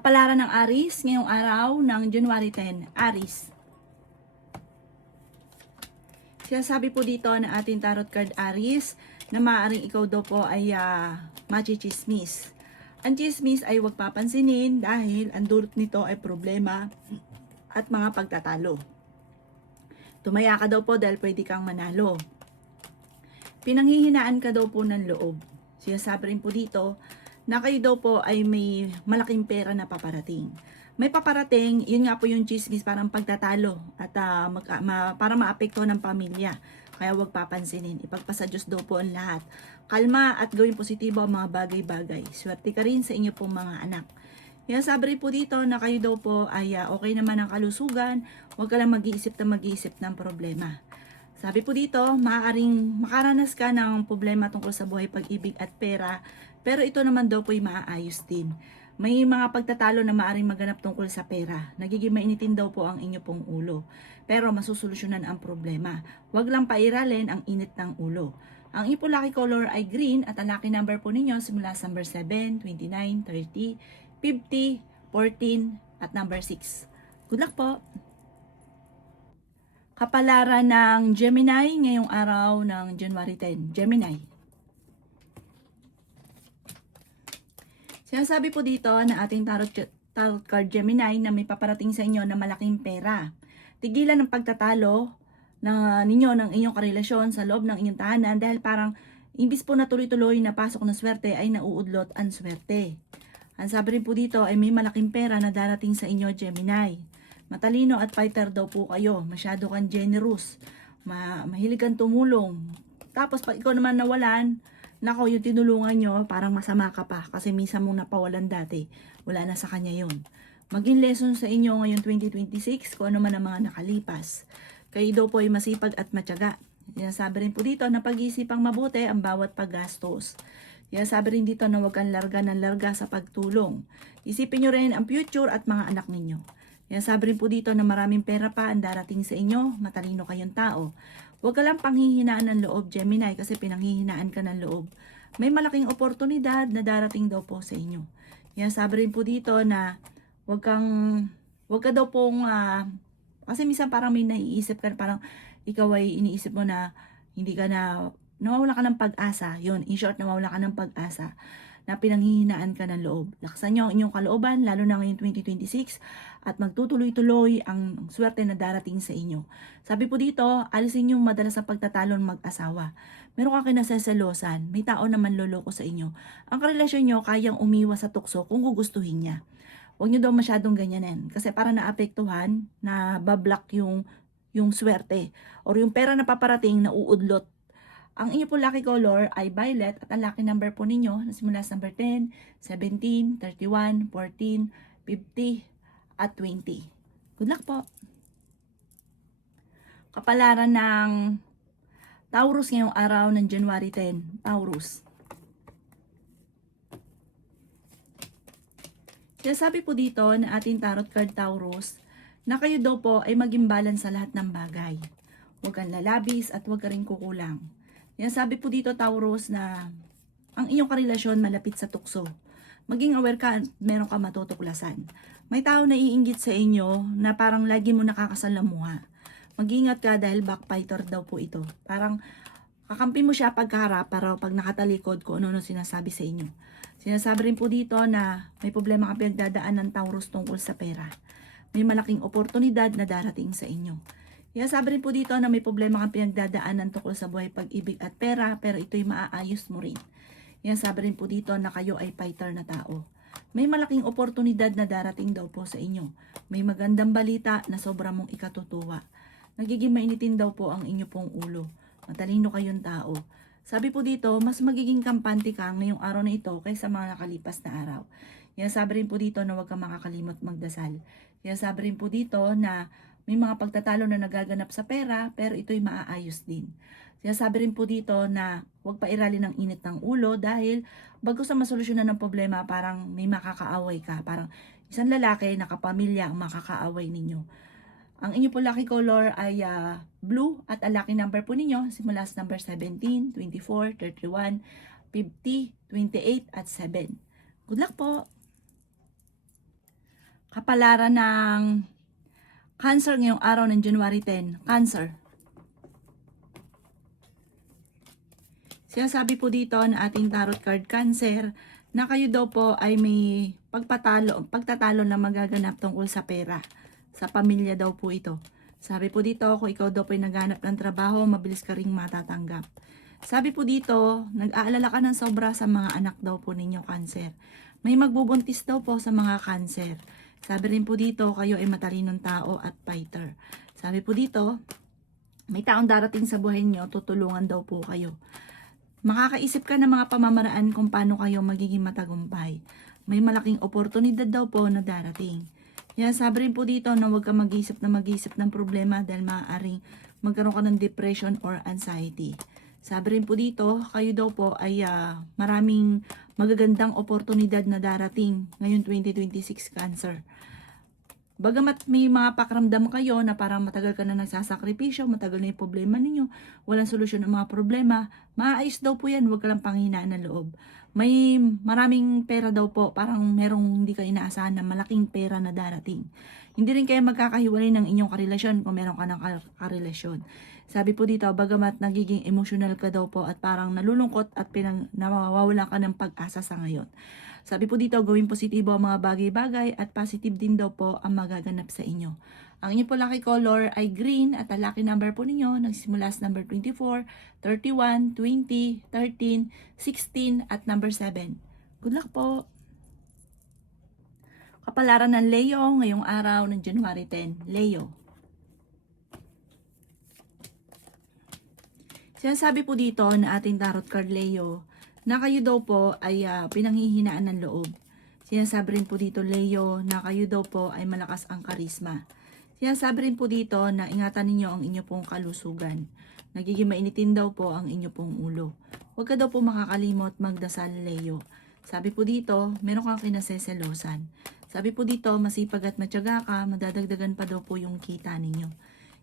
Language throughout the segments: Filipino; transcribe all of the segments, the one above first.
Kapalaran ng Aries ngayong araw ng January 10. Aries. Sinasabi po dito na ating tarot card Aries na maaaring ikaw daw po ay machichismis. Ang chismis ay huwag papansinin dahil ang dulot nito ay problema at mga pagtatalo. Tumaya ka daw po dahil pwede kang manalo. Pinanghihinaan ka daw po ng loob. Sinasabi rin po dito na kayo daw po ay may malaking pera na paparating. May paparating, yun nga po yung chismis, parang pagtatalo at para maapekto ng pamilya. Kaya huwag papansinin. Ipagpasa Diyos daw po ang lahat. Kalma at gawin positibo ang mga bagay-bagay. Swerte ka rin sa inyo pong mga anak. Yan, sabi rin po dito na kayo daw po ay okay naman ang kalusugan. Huwag ka lang mag-iisip ng problema. Sabi po dito, maaaring makaranas ka ng problema tungkol sa buhay, pag-ibig at pera. Pero ito naman daw po ay maaayos din. May mga pagtatalo na maaaring maganap tungkol sa pera. Nagiging mainitin daw po ang inyo pong ulo. Pero masusolusyonan ang problema. Huwag lang pairalin ang init ng ulo. Ang inyong lucky color ay green at ang lucky number po ninyo simula sa number 7, 29, 30, 50, 14 at number 6. Good luck po! Kapalaran ng Gemini ngayong araw ng January 10. Gemini. Sinasabi po dito na ating tarot card Gemini na may paparating sa inyo na malaking pera. Tigilan ang pagtatalo ninyo ng inyong karelasyon sa loob ng inyong tahanan dahil parang imbis po na tuloy-tuloy na pasok ng swerte ay nauudlot ang swerte. Ang sabi rin po dito ay may malaking pera na darating sa inyo Gemini. Matalino at fighter daw po kayo. Masyado kang generous. Mahilig kang tumulong. Tapos pag ikaw naman nawalan, nako, yung tinulungan nyo, parang masama ka pa. Kasi minsan mong napawalan dati. Wala na sa kanya yun. Maging lesson sa inyo ngayon 2026 kung ano man ang mga nakalipas. Kayo daw po ay masipag at matyaga. Sabi rin po dito na pag-iisipang mabuti ang bawat paggastos. Sabi rin dito na huwag kang larga ng larga sa pagtulong. Isipin nyo rin ang future at mga anak ninyo. Sabi rin po dito na maraming pera pa ang darating sa inyo, matalino kayong tao. Huwag ka lang panghihinaan ng loob, Gemini, kasi pinanghihinaan ka ng loob. May malaking oportunidad na darating daw po sa inyo. Sabi rin po dito na huwag ka daw pong, kasi minsan parang may naiisip ka, parang ikaw ay iniisip mo na hindi ka na, nawawala ka ng pag-asa. Yun, in short, nawawala ka ng pag-asa na pinanghihinaan ka ng loob. Laksan nyo ang inyong kalooban, lalo na ngayon 2026, at magtutuloy-tuloy ang swerte na darating sa inyo. Sabi po dito, alisin yung madalas sa pagtatalon mag-asawa. Meron ka kinaseselosan, may tao naman loloko sa inyo. Ang karelasyon nyo kayang umiwas sa tukso kung gugustuhin niya. Huwag nyo daw masyadong ganyanin, kasi para naapektuhan, na bablock yung swerte, or yung pera na paparating na uudlot. Ang inyo po lucky color ay violet at ang lucky number po ninyo na simula sa number 10, 17, 31, 14, 50 at 20. Good luck po! Kapalaran ng Taurus ngayong araw ng January 10. Taurus. Sinasabi po dito na ating tarot card Taurus na kayo daw po ay maging balance sa lahat ng bagay. Huwag kang lalabis at huwag ka rin kukulang. Sabi po dito Taurus na ang inyong karelasyon malapit sa tukso. Maging aware ka, meron ka matutuklasan. May tao na iinggit sa inyo na parang lagi mo nakakasalamuha. Mag-ingat ka dahil backbiter daw po ito. Parang kakampi mo siya pagkaharap para pag nakatalikod ko ano sinasabi sa inyo. Sinasabi rin po dito na may problema ka pinagdadaan ng Taurus tungkol sa pera. May malaking oportunidad na darating sa inyo. Sabi rin po dito na may problema kang pinagdadaanan tungkol sa buhay, pag-ibig at pera, pero ito'y maaayos mo rin. Sabi rin po dito na kayo ay fighter na tao. May malaking oportunidad na darating daw po sa inyo. May magandang balita na sobra mong ikatutuwa. Nagiging mainitin daw po ang inyo pong ulo. Matalino kayong tao. Sabi po dito, mas magiging kampante ka ngayong araw na ito kaysa mga nakalipas na araw. Sabi rin po dito na huwag kang makakalimot magdasal. Sabi rin po dito na may mga pagtatalo na nagaganap sa pera, pero ito'y maaayos din. Sabi rin po dito na huwag pairalin ng init ng ulo dahil bago sa masolusyonan ng problema, parang may makakaaway ka. Parang isang lalaki na kapamilya ang makakaaway ninyo. Ang inyo po lucky color ay blue at ang lucky number po ninyo simula sa number 17, 24, 31, 50, 28 at 7. Good luck po! Kapalaran ng Cancer ngayong araw ng January 10. Cancer. Sinasabi po dito na ating tarot card Cancer na kayo daw po ay may pagtatalo na magaganap tungkol sa pera. Sa pamilya daw po ito. Sabi po dito, kung ikaw daw po ay naghanap ng trabaho, mabilis ka ring matatanggap. Sabi po dito, nag-aalala ka ng sobra sa mga anak daw po ninyo, Cancer. May magbubuntis daw po sa mga Cancer. Sabi rin po dito, kayo ay matalinong tao at fighter. Sabi po dito, may taong darating sa buhay niyo, tutulungan daw po kayo. Makakaisip ka ng mga pamamaraan kung paano kayo magiging matagumpay. May malaking oportunidad daw po na darating. Kaya sabi rin po dito na huwag ka mag-isip ng problema dahil maaaring magkaroon ka ng depression or anxiety. Sabi rin po dito, kayo daw po ay maraming magagandang oportunidad na darating ngayon 2026 Cancer. Bagamat may mga pakiramdam kayo na parang matagal ka na nagsasakripisyo, matagal na yung problema ninyo, walang solusyon ang mga problema, maayos daw po yan, huwag ka lang panghinaan ng loob. May maraming pera daw po, parang merong hindi ka inaasahan na malaking pera na darating. Hindi rin kayo magkakahiwalay ng inyong karelasyon kung meron ka ng karelasyon. Sabi po dito, bagamat nagiging emotional ka daw po at parang nalulungkot at nawawala ka ng pag-asa sa ngayon. Sabi po dito, gawing positibo ang mga bagay-bagay at positive din daw po ang magaganap sa inyo. Ang inyo po lucky color ay green at ang lucky number po ninyo nagsimula sa number 24, 31, 20, 13, 16 at number 7. Good luck po! Kapalaran ng Leo ngayong araw ng January 10. Leo. Sinasabi po dito na ating tarot card Leo na kayo daw po ay pinanghihinaan ng loob. Sinasabi rin po dito Leo na kayo daw po ay malakas ang karisma. Sinasabi rin po dito na ingatan ninyo ang inyo pong kalusugan. Nagiging mainitin daw po ang inyo pong ulo. Huwag ka daw po makakalimot magdasal Leo. Sabi po dito, meron kang kinaseselosan. Sabi po dito, masipag at matyaga ka, madadagdagan pa daw po yung kita ninyo.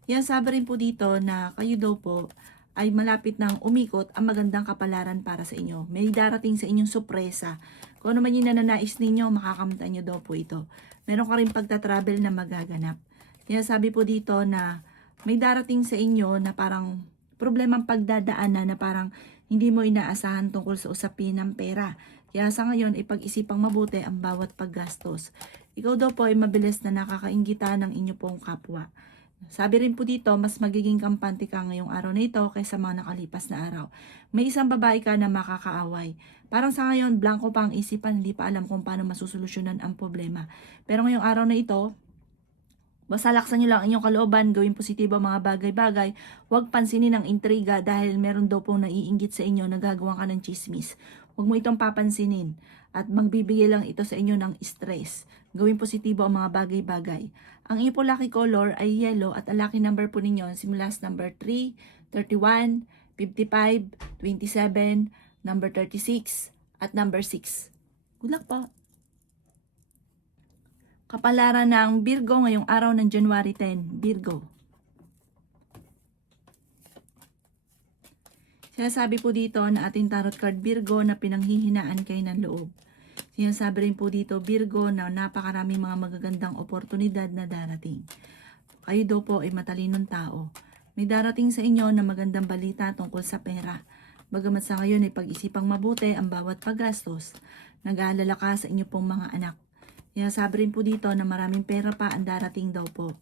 Yan sabi rin po dito na kayo daw po ay malapit nang umikot ang magandang kapalaran para sa inyo. May darating sa inyong sorpresa. Kung ano man yung nananais ninyo, makakamtan nyo daw po ito. Meron ka rin pagta-travel na magaganap. Kaya sabi po dito na may darating sa inyo na parang problemang pagdadaanan na parang hindi mo inaasahan tungkol sa usapin ng pera. Kaya sa ngayon, ipag-isipang mabuti ang bawat paggastos. Ikaw daw po ay mabilis na nakakaingita ng inyo pong kapwa. Sabi rin po dito, mas magiging kampante ka ngayong araw na ito kaysa mga nakalipas na araw. May isang babae ka na makakaaway. Parang sa ngayon, blanco pa ang isipan, hindi pa alam kung paano masusolusyonan ang problema. Pero ngayong araw na ito, basta laksan nyo lang inyong kalooban, gawin positibo ang mga bagay-bagay, huwag pansinin ang intriga dahil meron daw pong naiinggit sa inyo na gagawa ka ng chismis. Huwag mo itong papansinin at magbibigay lang ito sa inyo ng stress. Gawin positibo ang mga bagay-bagay. Ang inyo po lucky color ay yellow at ang lucky number po ninyo simula sa number 3, 31, 55, 27, number 36, at number 6. Good luck po! Kapalaran ng Virgo ngayong araw ng January 10. Virgo. Sinasabi po dito na ating tarot card Virgo na pinanghihinaan kayo ng loob. Sinasabi rin po dito Virgo na napakaraming mga magagandang oportunidad na darating. Kayo daw po ay matalinong tao. May darating sa inyo na magandang balita tungkol sa pera. Bagamat sa ngayon ay pag-isipang mabuti ang bawat paggastos. Nag-aalala ka sa inyo pong mga anak. Sinasabi rin po dito na maraming pera pa ang darating daw po.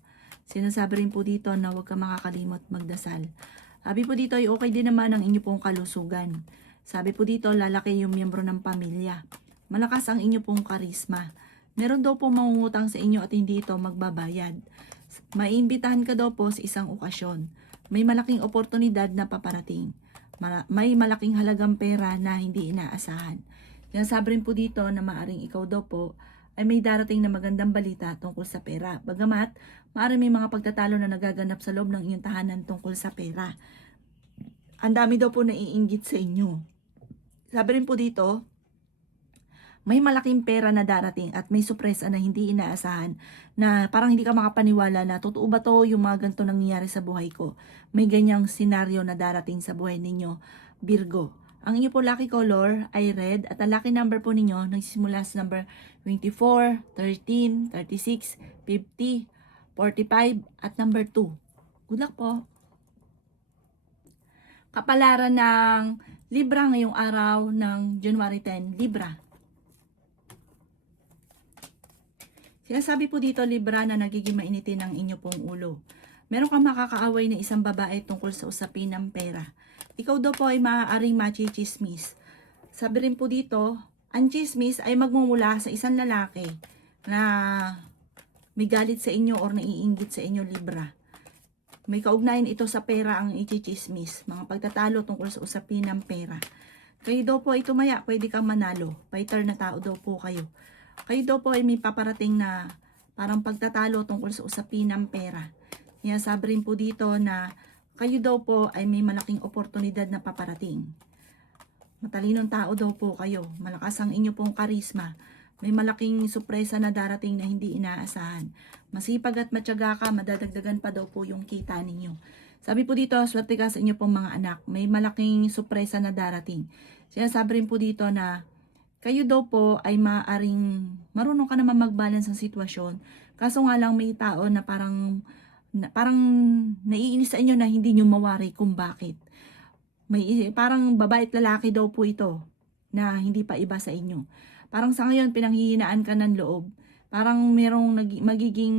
Sinasabi rin po dito na huwag ka makakalimot magdasal. Sabi po dito ay okay din naman ang inyo pong kalusugan. Sabi po dito lalaki yung miyembro ng pamilya. Malakas ang inyo pong karisma. Meron daw po mangungutang sa inyo at hindi ito magbabayad. Maiimbitahan ka daw po sa isang okasyon. May malaking oportunidad na paparating. May malaking halagang pera na hindi inaasahan. Sinasabi rin po dito na maaring ikaw daw po ay may darating na magandang balita tungkol sa pera. Bagamat, maaring may mga pagtatalo na nagaganap sa loob ng inyong tahanan tungkol sa pera. Ang dami daw po naiinggit sa inyo. Sabi rin po dito, may malaking pera na darating at may sorpresa na hindi inaasahan na parang hindi ka makapaniwala na totoo ba to yung mga ganito nangyayari sa buhay ko. May ganyang senaryo na darating sa buhay ninyo, Virgo. Ang inyo po lucky color ay red at ang lucky number po ninyo nagsisimula sa number 24, 13, 36, 50, 45 at number 2. Good luck po! Kapalaran ng Libra ngayong araw ng January 10, Libra. Sinasabi po dito, Libra, na nagiging mainitin ang inyo pong ulo. Meron kang makakaaway na isang babae tungkol sa usapin ng pera. Ikaw daw po ay maaaring machismis. Sabi rin po dito, ang chismis ay magmumula sa isang lalaki na may galit sa inyo or naiinggit sa inyo, Libra. May kaugnayan ito sa pera ang ichismis, mga pagtatalo tungkol sa usapin ng pera. Kayo daw po ay tumaya, pwede kang manalo. Fighter na tao daw po kayo. Kayo daw po ay may paparating na parang pagtatalo tungkol sa usapin ng pera. Kaya sabi rin po dito na kayo daw po ay may malaking oportunidad na paparating. Matalinong tao daw po kayo. Malakas ang inyo pong karisma. May malaking sorpresa na darating na hindi inaasahan. Masipag at matyaga ka, madadagdagan pa daw po yung kita ninyo. Sabi po dito, swerte ka sa inyo pong mga anak. May malaking sorpresa na darating. Sinasabi rin po dito na kayo daw po ay maaring marunong ka naman mag-balance ng sitwasyon. Kaso nga lang may tao na parang naiinis sa inyo na hindi nyo mawari kung bakit. May parang babae at lalaki daw po ito na hindi pa iba sa inyo. Parang sa ngayon pinanghihinaan ka ng loob. Parang merong magiging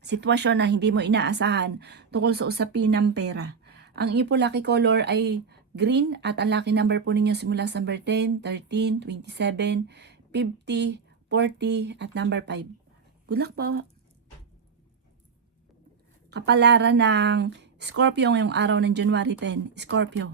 sitwasyon na hindi mo inaasahan tungkol sa usapin ng pera. Ang inyo po lucky color ay green at ang lucky number po ninyo simula sa number 10, 13, 27, 50, 40 at number 5. Good luck po! Kapalaran ng Scorpio ngayong araw ng January 10. Scorpio.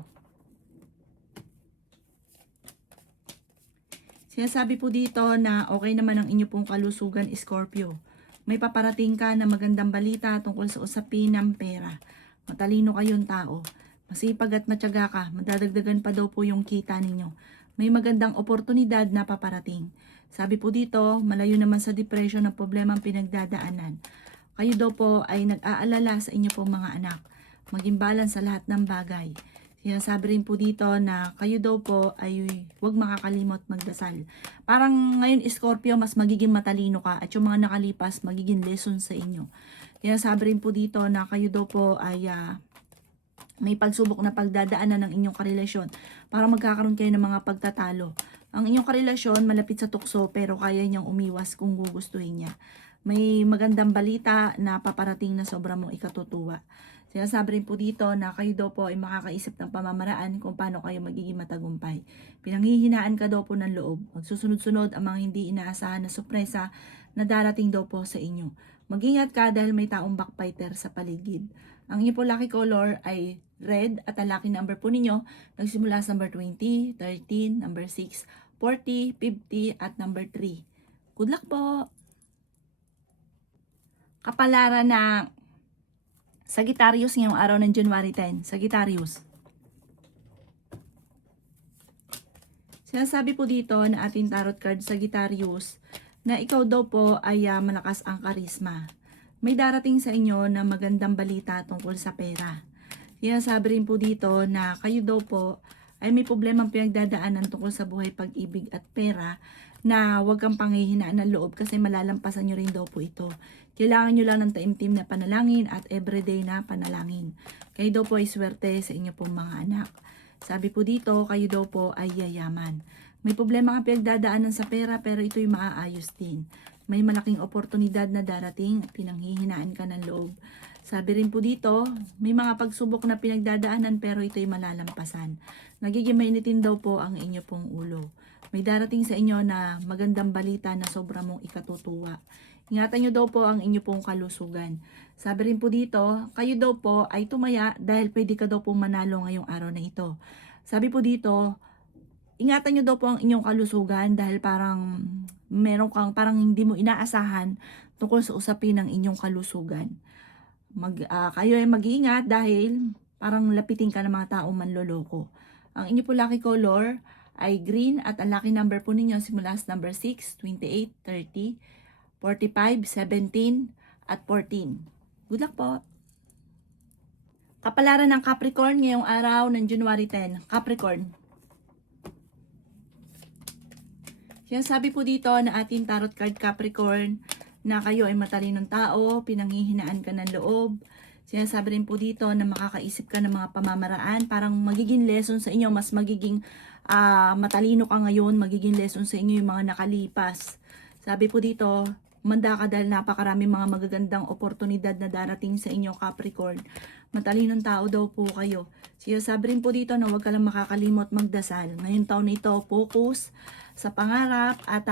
Sinasabi po dito na okay naman ang inyo pong kalusugan, Scorpio. May paparating ka na magandang balita tungkol sa usapin ng pera. Matalino kayong tao. Masipag at matyaga ka, madadagdagan pa daw po yung kita ninyo. May magandang oportunidad na paparating. Sabi po dito, malayo naman sa depression ng problemang pinagdadaanan. Kayo daw po ay nag-aalala sa inyo pong mga anak. Maging balance sa lahat ng bagay. Sinasabi rin po dito na kayo daw po ay huwag makakalimot magdasal. Parang ngayon, Scorpio, mas magiging matalino ka at yung mga nakalipas magiging lesson sa inyo. Sinasabi rin po dito na kayo daw po ay may pagsubok na pagdadaanan ng inyong karelasyon para magkakaroon kayo ng mga pagtatalo. Ang inyong karelasyon malapit sa tukso pero kaya niyang umiwas kung gugustuhin niya. May magandang balita na paparating na sobrang mong ikatutuwa. Sinasabi rin po dito na kayo daw po ay makakaisip ng pamamaraan kung paano kayo magiging matagumpay. Pinanghihinaan ka daw po ng loob. Magsusunod-sunod ang mga hindi inaasahan na sorpresa na darating daw po sa inyo. Mag-ingat ka dahil may taong backbiter sa paligid. Ang inyo po lucky color ay red at ang lucky number po ninyo nagsimula sa number 20, 13, number 6, 40, 50 at number 3. Good luck po! Kapalaran ng Sagittarius ngayong araw ng January 10. Sagittarius. Sinasabi po dito na ating tarot card Sagittarius na ikaw daw po ay malakas ang karisma. May darating sa inyo na magandang balita tungkol sa pera. Sinasabi rin po dito na kayo daw po ay may problemang pinagdadaanan tungkol sa buhay, pag-ibig at pera na huwag kang panghihinaan ng loob kasi malalampasan nyo rin daw po ito. Kailangan nyo lang ng taimtim na panalangin at everyday na panalangin. Kayo daw po ay swerte sa inyo pong mga anak. Sabi po dito, kayo daw po ay yayaman. May problema kang pinagdadaanan sa pera pero ito'y maaayos din. May malaking oportunidad na darating at pinanghihinaan ka ng loob. Sabi rin po dito, may mga pagsubok na pinagdadaanan pero ito'y malalampasan. Nagiging mainitin daw po ang inyo pong ulo. May darating sa inyo na magandang balita na sobrang mong ikatutuwa. Ingatan nyo daw po ang inyo pong kalusugan. Sabi rin po dito, kayo daw po ay tumaya dahil pwede ka daw pong manalo ngayong araw na ito. Sabi po dito, ingatan nyo daw po ang inyong kalusugan dahil parang meron kang parang hindi mo inaasahan tungkol sa usapin ng inyong kalusugan. Kayo ay mag-iingat dahil parang lapitin ka ng mga taong manloloko. Ang inyo po lucky color ay green at ang lucky number po ninyo simula sa number 6, 28, 30, 45, 17 at 14. Good luck po! Kapalaran ng Capricorn ngayong araw ng January 10. Capricorn. Sinasabi po dito na ating tarot card Capricorn na kayo ay matalinong tao, pinanghihinaan ka ng loob. Sinasabi rin po dito na makakaisip ka ng mga pamamaraan, parang magiging lesson sa inyo, mas magiging matalino ka ngayon, magiging lesson sa inyo yung mga nakalipas. Sabi po dito, manda ka dahil napakarami mga magagandang oportunidad na darating sa inyo Capricorn. Matalinong tao daw po kayo. Sinasabi rin po dito na huwag ka lang makakalimot magdasal. Ngayong taon na ito, focus sa pangarap at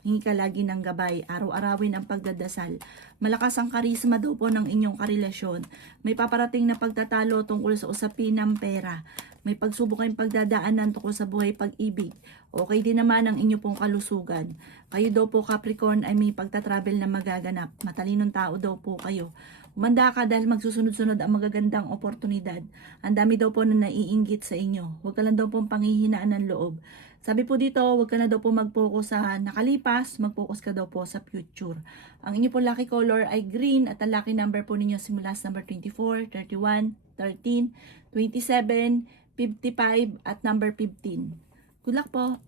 hingi ka lagi ng gabay. Araw-arawin ang pagdadasal. Malakas ang karisma daw po ng inyong karelasyon. May paparating na pagtatalo tungkol sa usapin ng pera. May pagsubok kayong pagdadaanan tungkol sa buhay pag-ibig. Okay din naman ang inyo pong kalusugan. Kayo daw po Capricorn ay may pagtatravel na magaganap. Matalinong tao daw po kayo. Umanda ka dahil magsusunod-sunod ang magagandang oportunidad. Ang dami daw po na naiinggit sa inyo. Huwag ka lang daw pong panghihinaan ng loob. Sabi po dito, huwag ka na daw po mag-focus sa nakalipas, mag-focus ka daw po sa future. Ang inyo po lucky color ay green at ang lucky number po ninyo simula sa number 24, 31, 13, 27, 55 at number 15. Good luck po.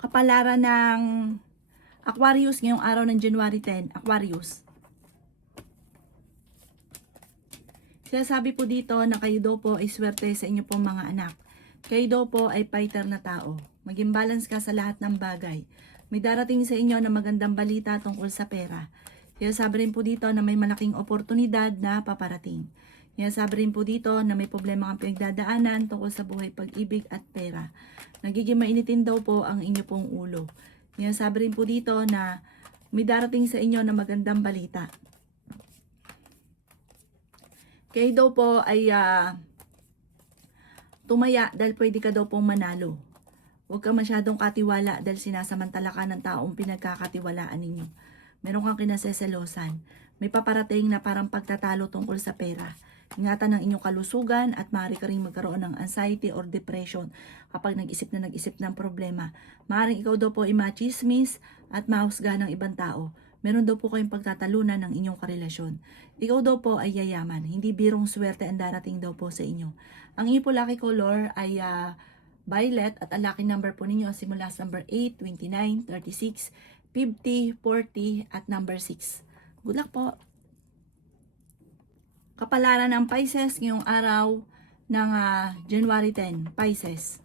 Kapalaran ng Aquarius ngayong araw ng January 10. Aquarius. Sinasabi po dito na kayo daw po ay swerte sa inyo pong mga anak. Kayo daw po ay fighter na tao. Maging balance ka sa lahat ng bagay. May darating sa inyo na magandang balita tungkol sa pera. Sinasabi rin po dito na may malaking oportunidad na paparating. Sinasabi rin po dito na may problema kang pinagdadaanan tungkol sa buhay pag-ibig at pera. Nagiging mainitin daw po ang inyo pong ulo. Sinasabi rin po dito na may darating sa inyo na magandang balita. Kayo daw po ay tumaya dahil pwede ka daw pong manalo. Huwag ka masyadong katiwala dahil sinasamantala ka ng taong pinagkakatiwalaan ninyo. Meron kang kinaseselosan. May paparating na parang pagtatalo tungkol sa pera. Ingatan ng inyong kalusugan at maaari ka rin magkaroon ng anxiety or depression kapag nag-isip ng problema. Maaaring ikaw daw po ay machismis at mahusga ng ibang tao. Meron daw po kayong pagtatalunan ng inyong karelasyon. Ikaw daw po ay yayaman. Hindi birong swerte ang darating daw po sa inyo. Ang inyo po lucky color ay violet at ang lucky number po ninyo simula sa number 8, 29, 36, 50, 40 at number 6. Good luck po. Kapalaran ng Pisces ngayong araw ng January 10. Pisces.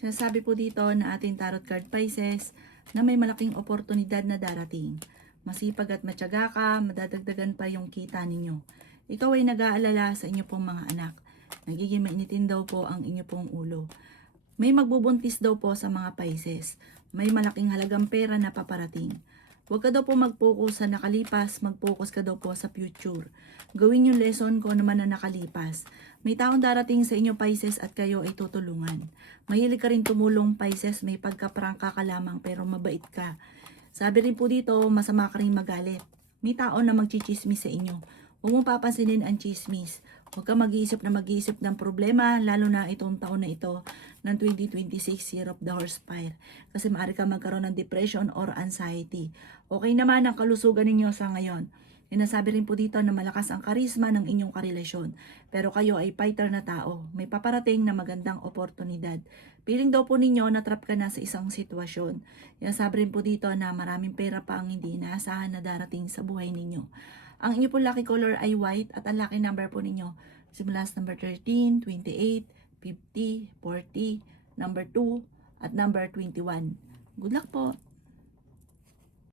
Sinasabi po dito na ating tarot card Pisces na may malaking oportunidad na darating. Masipag at matyaga ka, madadagdagan pa yung kita ninyo. Ikaw ay nag-aalala sa inyo pong mga anak. Nagiging mainitin daw po ang inyo pong ulo. May magbubuntis daw po sa mga Pisces. May malaking halagang pera na paparating. Huwag ka daw po mag-focus sa nakalipas, mag-focus ka daw po sa future. Gawin yung lesson ko naman na nakalipas. May taong darating sa inyo Pisces at kayo ay tutulungan. Mahilig ka rin tumulong Pisces, may pagkaprangka ka lamang pero mabait ka. Sabi rin po dito, masama ka rin magalit. May tao na magchichismis sa inyo. Huwag mong papansinin ang chismis. Huwag ka mag-iisip ng problema, lalo na itong taon na ito ng 2026, Year of the Horse Fire. Kasi maaari ka magkaroon ng depression or anxiety. Okay naman ang kalusugan ninyo sa ngayon. Sinasabi rin po dito na malakas ang karisma ng inyong karelasyon. Pero kayo ay fighter na tao. May paparating na magandang oportunidad. Piling daw po ninyo na trap ka na sa isang sitwasyon. Sinasabi rin po dito na maraming pera pa ang hindi inaasahan na darating sa buhay ninyo. Ang inyo po lucky color ay white at ang lucky number po ninyo simula sa number 13, 28, 50, 40, number 2 at number 21. Good luck po!